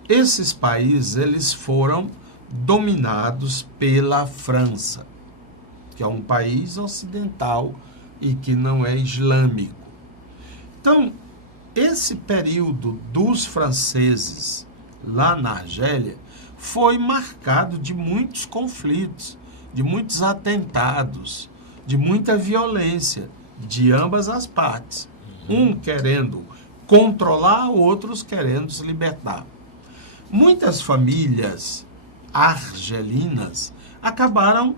esses países eles foram dominados pela França, que é um país ocidental e que não é islâmico. Então, esse período dos franceses lá na Argélia foi marcado de muitos conflitos, de muitos atentados, de muita violência de ambas as partes. Um querendo controlar, outros querendo se libertar. Muitas famílias argelinas acabaram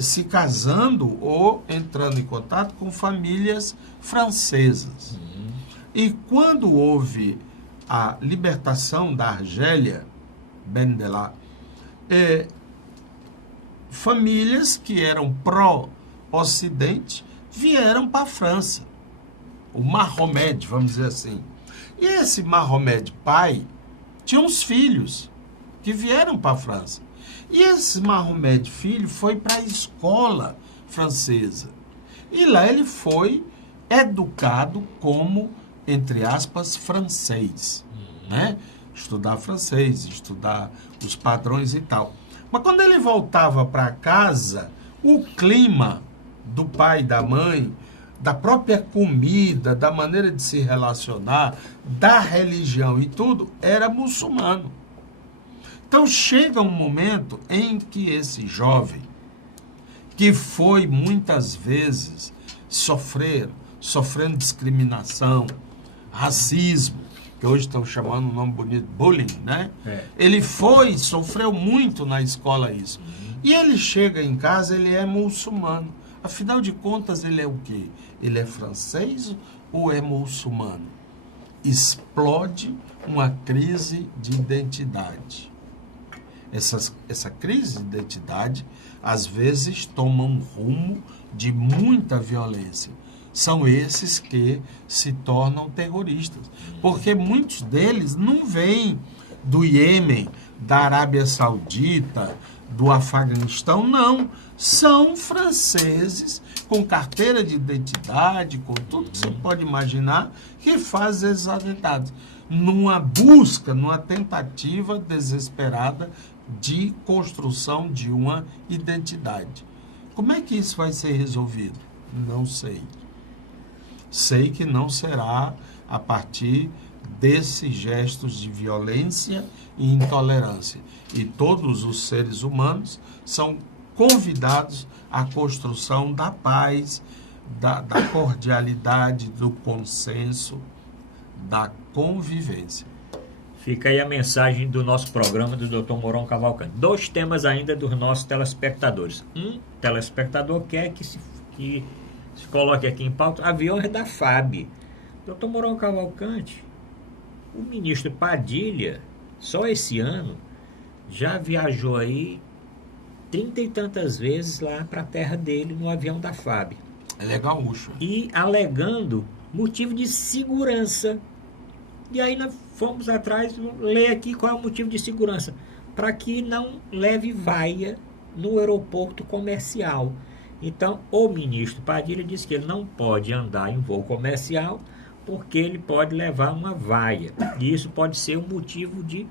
se casando ou entrando em contato com famílias francesas. E quando houve a libertação da Argélia, Ben Bella, famílias que eram pró-Ocidente vieram para a França. O Mahomed, vamos dizer assim. E esse Mahomed pai tinha uns filhos que vieram para a França. E esse Mahomed filho foi para a escola francesa. E lá ele foi educado como, entre aspas, francês, né? Estudar francês, estudar os padrões e tal. Mas quando ele voltava para casa, o clima do pai e da mãe, da própria comida, da maneira de se relacionar, da religião e tudo, era muçulmano. Então chega um momento em que esse jovem, que foi muitas vezes sofrendo discriminação, racismo, que hoje estão chamando um nome bonito, bullying, né? Ele sofreu muito na escola isso. E ele chega em casa, ele é muçulmano. Afinal de contas, ele é o quê? Ele é francês ou é muçulmano? Explode uma crise de identidade. Essa crise de identidade, às vezes, toma um rumo de muita violência. São esses que se tornam terroristas. Porque muitos deles não vêm do Iêmen, da Arábia Saudita, do Afeganistão, não. São franceses com carteira de identidade, com tudo que você pode imaginar, que fazem esses atentados. Numa busca, numa tentativa desesperada de construção de uma identidade. Como é que isso vai ser resolvido? Não sei. Sei que não será a partir desses gestos de violência e intolerância. E todos os seres humanos são convidados à construção da paz, da cordialidade, do consenso, da convivência. Fica aí a mensagem do nosso programa do Dr. Mourão Cavalcante. 2 temas ainda dos nossos telespectadores. Um telespectador quer que se coloque aqui em pauta aviões da FAB. Dr. Mourão Cavalcante, o ministro Padilha, só esse ano, já viajou aí 30 e tantas vezes lá para a terra dele no avião da FAB. Ele é gaúcho. E alegando motivo de segurança. E aí nós fomos atrás, ler aqui qual é o motivo de segurança. Para que não leve vaia no aeroporto comercial. Então, o ministro Padilha disse que ele não pode andar em voo comercial porque ele pode levar uma vaia. E isso pode ser um motivo de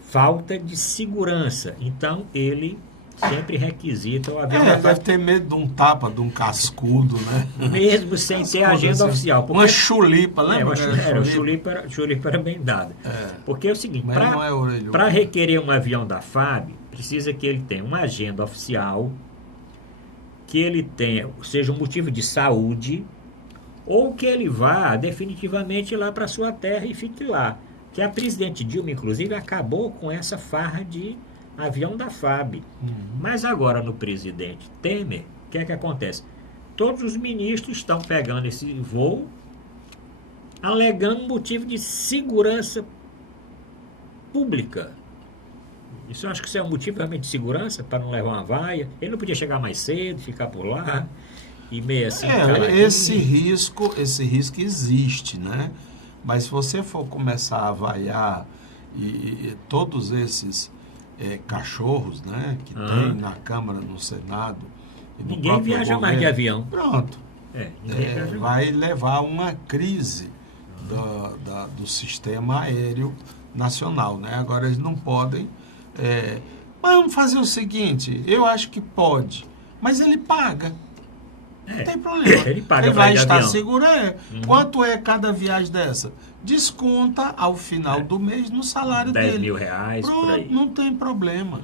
falta de segurança. Então, ele sempre requisita o avião. Deve ter medo de um tapa, de um cascudo, né? Mesmo sem ter agenda oficial. Porque, uma chulipa, lembra? Chulipa era bem dada. Porque é o seguinte, para é requerer um avião da FAB, precisa que ele tenha uma agenda oficial, que ele tenha, seja um motivo de saúde, ou que ele vá definitivamente lá para sua terra e fique lá. Que a presidente Dilma, inclusive, acabou com essa farra de avião da FAB. Mas agora no presidente Temer, o que é que acontece? Todos os ministros estão pegando esse voo, alegando motivo de segurança pública. Isso eu acho que isso é um motivo realmente de segurança, para não levar uma vaia. Ele não podia chegar mais cedo, ficar por lá, e meio assim... esse risco existe, né? Mas se você for começar a vaiar e todos esses cachorros, né, que tem na Câmara, no Senado... E no ninguém viaja governo, mais de avião. Pronto. Vai mais. levar a uma crise do sistema aéreo nacional, né? Agora eles não podem... mas vamos fazer o seguinte, eu acho que pode, mas ele paga. Não tem problema. Ele paga, ele vai estar avião. seguro. Quanto é cada viagem dessa? Desconta ao final do mês no salário 10 dele. mil reais, pronto, por aí. não tem problema.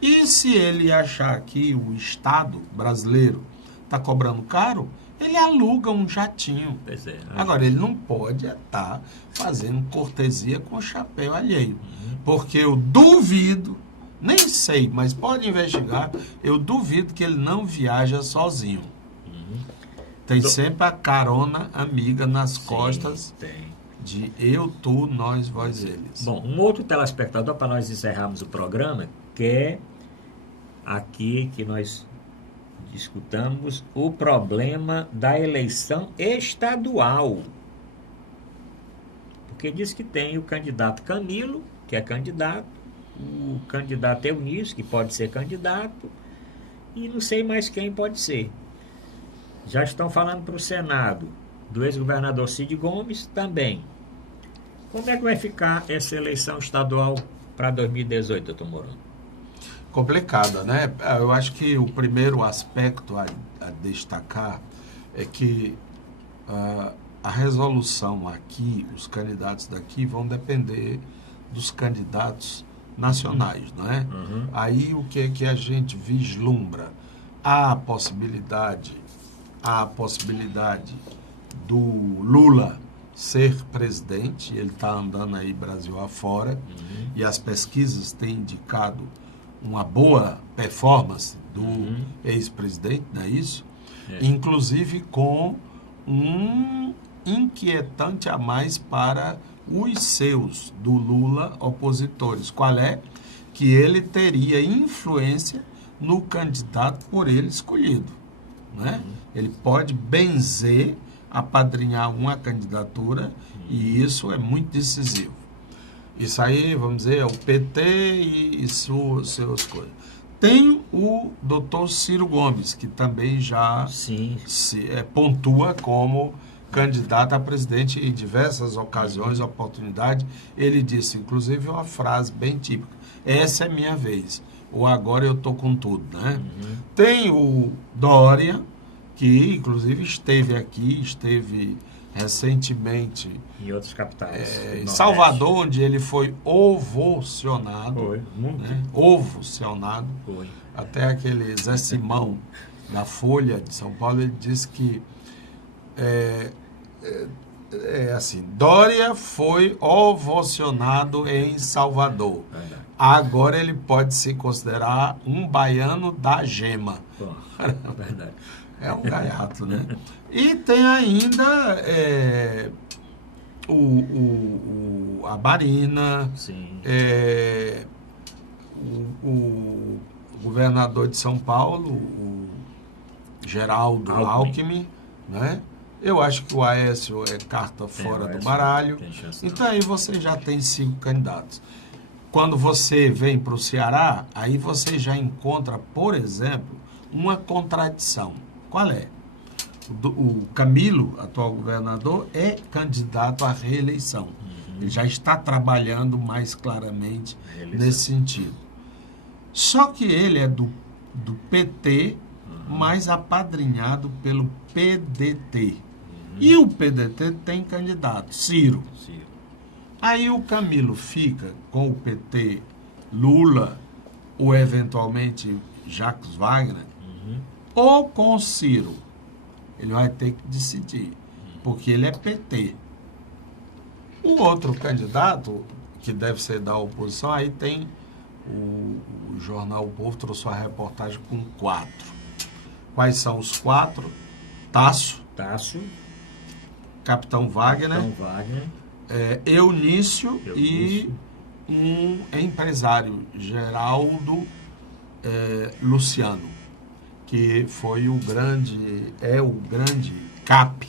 E se ele achar que o Estado brasileiro está cobrando caro, ele aluga um jatinho. Agora, ele não pode estar fazendo cortesia com o chapéu alheio. Porque eu duvido, nem sei, mas pode investigar, eu duvido que ele não viaja sozinho. Tem sempre a carona amiga nas costas de eu, tu, nós, vós, eles. Bom, um outro telespectador, para nós encerrarmos o programa, quer aqui que nós discutamos o problema da eleição estadual. Porque diz que tem o candidato Camilo, que é candidato, o candidato Eunício, que pode ser candidato, e não sei mais quem pode ser. Já estão falando para o Senado do ex-governador Cid Gomes também. Como é que vai ficar essa eleição estadual para 2018, doutor Mourão? complicada, né? Eu acho que o primeiro aspecto a destacar é que a resolução aqui, os candidatos daqui vão depender dos candidatos nacionais, não é? Uhum. Aí o que é que a gente vislumbra? Há a possibilidade do Lula ser presidente, ele está andando aí Brasil afora, e as pesquisas têm indicado uma boa performance do ex-presidente, não é isso? É. Inclusive com um inquietante a mais para os seus, do Lula, opositores. Qual é? Que ele teria influência no candidato por ele escolhido, né? Ele pode benzer, apadrinhar uma candidatura, e isso é muito decisivo. Isso aí, vamos dizer, é o PT e suas coisas. Tem o doutor Ciro Gomes, que também já pontua como candidato a presidente em diversas ocasiões, oportunidades. Ele disse, inclusive, uma frase bem típica: essa é minha vez, ou agora eu estou com tudo, né? Tem o Dória, que inclusive esteve recentemente em outras capitais. Em Salvador, onde ele foi ovacionado. Foi, muito. Né? Ovacionado. Foi. Até aquele Zé Simão, na Folha de São Paulo, ele disse que assim, Dória foi ovacionado em Salvador. Verdade. Agora ele pode se considerar um baiano da gema. Bom, verdade. É um gaiato, né? E tem ainda a Marina, o governador de São Paulo, o Geraldo Alckmin, né? Eu acho que o Aécio é carta fora do baralho. Então aí você já tem 5 candidatos. Quando você vem para o Ceará, aí você já encontra, por exemplo, uma contradição. Qual é? O Camilo, atual governador, é candidato à reeleição. Ele já está trabalhando mais claramente nesse sentido. Só que ele é do PT, mas apadrinhado pelo PDT. E o PDT tem candidato, Ciro. Aí o Camilo fica com o PT, Lula, ou eventualmente Jacques Wagner, ou com o Ciro. Ele vai ter que decidir, porque ele é PT. O outro candidato, que deve ser da oposição, aí tem o jornal O Povo, trouxe uma reportagem com 4. Quais são os 4? Tasso. Capitão Wagner. Eunício e um empresário, Geraldo Luciano, que foi o grande cap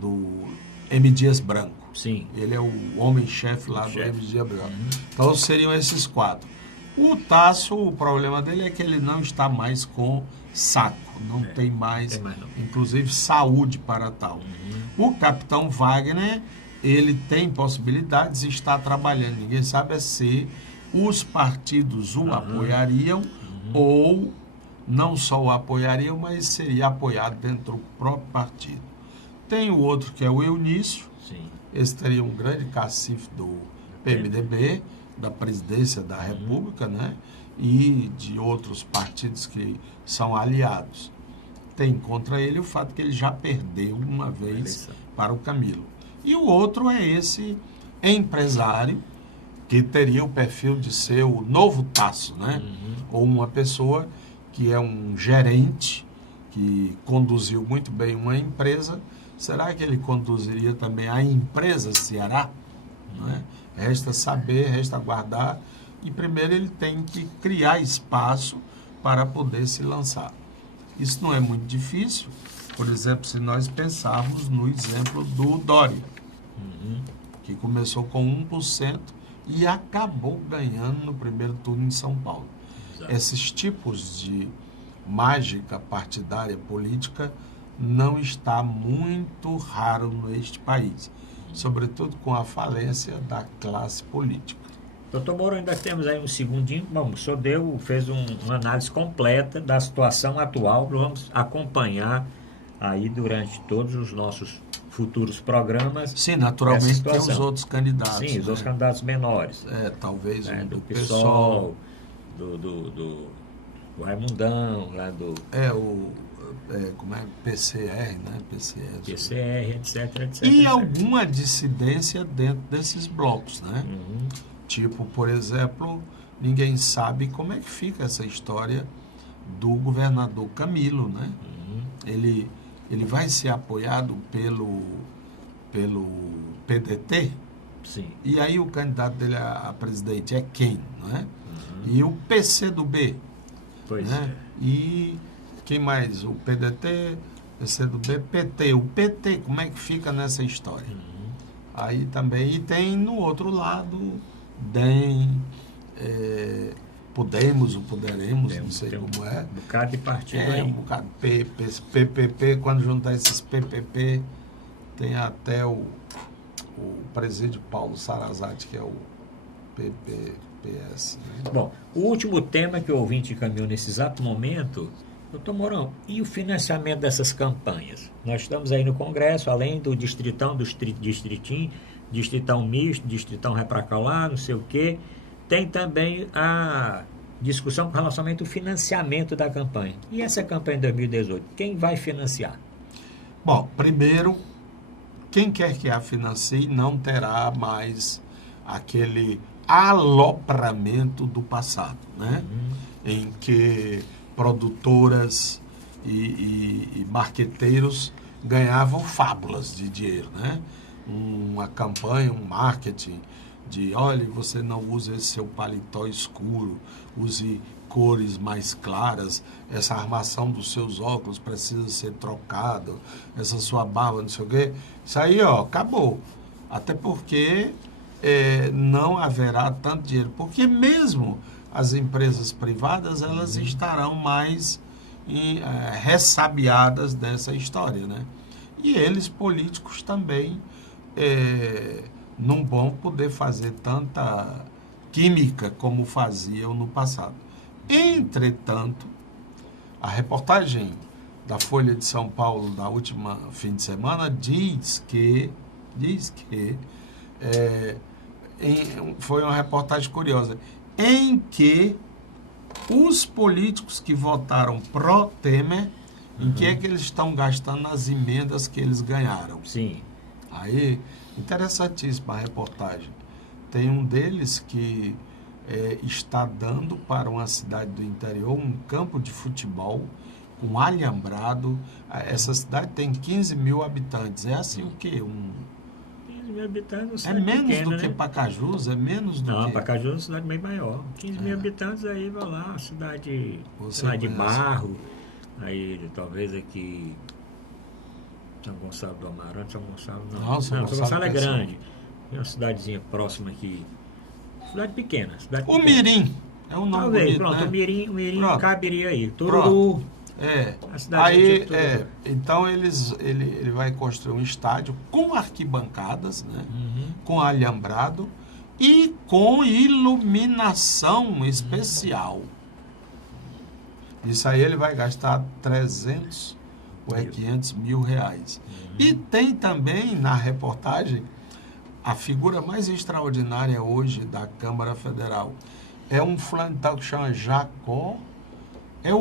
do M. Dias Branco. Sim. Ele é o homem-chefe lá do M. Dias Branco. Então seriam esses 4. O Tasso, o problema dele é que ele não está mais com saco, não tem mais, inclusive, saúde para tal. O capitão Wagner, ele tem possibilidades e está trabalhando. Ninguém sabe se os partidos o apoiariam ou não só o apoiariam, mas seria apoiado dentro do próprio partido. Tem o outro que é o Eunício. Esse teria um grande cacife do PMDB, da presidência da República, né? E de outros partidos que são aliados. Tem contra ele o fato que ele já perdeu uma vez para o Camilo. E o outro é esse empresário, que teria o perfil de ser o novo Tasso, né? Ou uma pessoa que é um gerente, que conduziu muito bem uma empresa. Será que ele conduziria também a empresa Ceará? Né? Resta saber, resta aguardar. E primeiro ele tem que criar espaço para poder se lançar. Isso não é muito difícil. Por exemplo, se nós pensarmos no exemplo do Dória, que começou com 1% e acabou ganhando no primeiro turno em São Paulo. Esses tipos de mágica partidária política não está muito raro neste país, sobretudo com a falência da classe política. Doutor Moura, ainda temos aí um segundinho. Bom, o senhor fez uma análise completa da situação atual. Vamos acompanhar aí durante todos os nossos futuros programas. Sim, naturalmente tem os outros candidatos. Sim, os outros candidatos menores. Talvez do PSOL, do Raimundão, lá do... como é? PCR, né? PCR, etc. E alguma dissidência dentro desses blocos, né? Uhum. Tipo, por exemplo, ninguém sabe como é que fica essa história do governador Camilo, né? Uhum. Ele vai ser apoiado pelo PDT? Sim. E aí o candidato dele a presidente é quem, não é? Uhum. E o PCdoB? Pois né? E quem mais? O PDT, PCdoB, PT. O PT, como é que fica nessa história? Uhum. Aí também, e tem no outro lado, DEM, Podemos, o Poderemos, não sei como é. Um bocado de partido aí. Um bocado PPP, quando juntar esses PPP, tem até o presídio Paulo Sarazate, que é o PPPS. Né? Bom, o último tema que o ouvinte encaminhou nesse exato momento, doutor Mourão, e o financiamento dessas campanhas? Nós estamos aí no Congresso, além do distritão, do distritinho, distritão misto, distritão vai pra cá lá, não sei o quê, tem também a discussão com relação ao financiamento da campanha. E essa campanha de 2018, quem vai financiar? Bom, primeiro, quem quer que a financie não terá mais aquele alopramento do passado, né? Em que produtoras e marqueteiros ganhavam fábulas de dinheiro, né? Uma campanha, um marketing de, olha, você não usa esse seu paletó escuro, use cores mais claras, essa armação dos seus óculos precisa ser trocada, essa sua barba, não sei o quê. Isso aí, acabou. Até porque não haverá tanto dinheiro. Porque mesmo as empresas privadas, elas estarão mais ressabiadas dessa história, né? E eles, políticos, também não vão poder fazer tanta química como faziam no passado. Entretanto, a reportagem da Folha de São Paulo da última fim de semana diz que foi uma reportagem curiosa, em que os políticos que votaram pró-Temer, em que é que eles estão gastando nas emendas que eles ganharam. Sim. Aí, interessantíssima a reportagem. Tem um deles que está dando para uma cidade do interior um campo de futebol com alhambrado. Essa cidade tem 15 mil habitantes. É assim o quê? 15 mil habitantes é menos pequena, do que Pacajus? É menos do que... Não, Pacajus é uma cidade bem maior. 15 mil habitantes, aí vai lá, cidade de Barro. Aí talvez aqui São Gonçalo do Amarante, São Gonçalo não. São Gonçalo é grande. Tem uma cidadezinha próxima aqui. Cidade pequena. O Mirim. É um nome talvez, bonito, pronto, né? O Mirim caberia aí. Tururu. Aí, então ele vai construir um estádio com arquibancadas, né? Com alhambrado e com iluminação especial. Isso aí ele vai gastar 300 ou 500 mil reais. E tem também na reportagem a figura mais extraordinária hoje da Câmara Federal. É um fulano que chama Jacó. É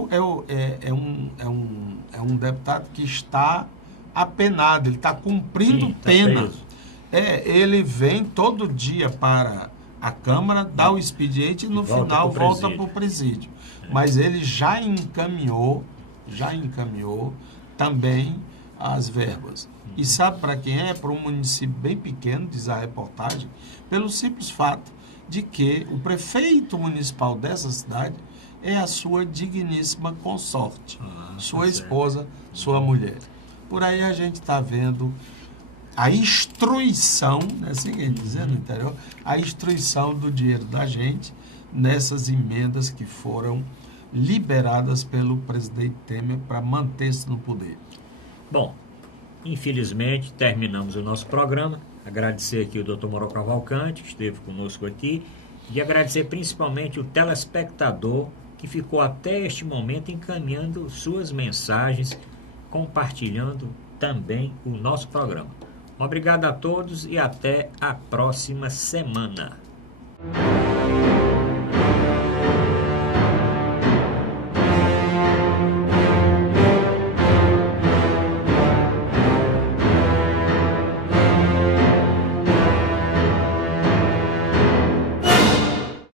um deputado que está apenado, ele está cumprindo pena. Ele vem todo dia para a Câmara, dá o expediente e no final volta para o presídio. Mas ele já encaminhou também as verbas. E sabe para quem é? Para um município bem pequeno, diz a reportagem, pelo simples fato de que o prefeito municipal dessa cidade é a sua digníssima consorte, sua esposa, sua mulher. Por aí a gente está vendo a instruição, né, assim dizendo no interior, a instruição do dinheiro da gente nessas emendas que foram liberadas pelo presidente Temer para manter-se no poder. Bom, infelizmente terminamos o nosso programa. Agradecer aqui o Dr. Mourão Cavalcante, que esteve conosco aqui, E agradecer principalmente o telespectador que ficou até este momento encaminhando suas mensagens, compartilhando também o nosso programa. Obrigado a todos e até a próxima semana.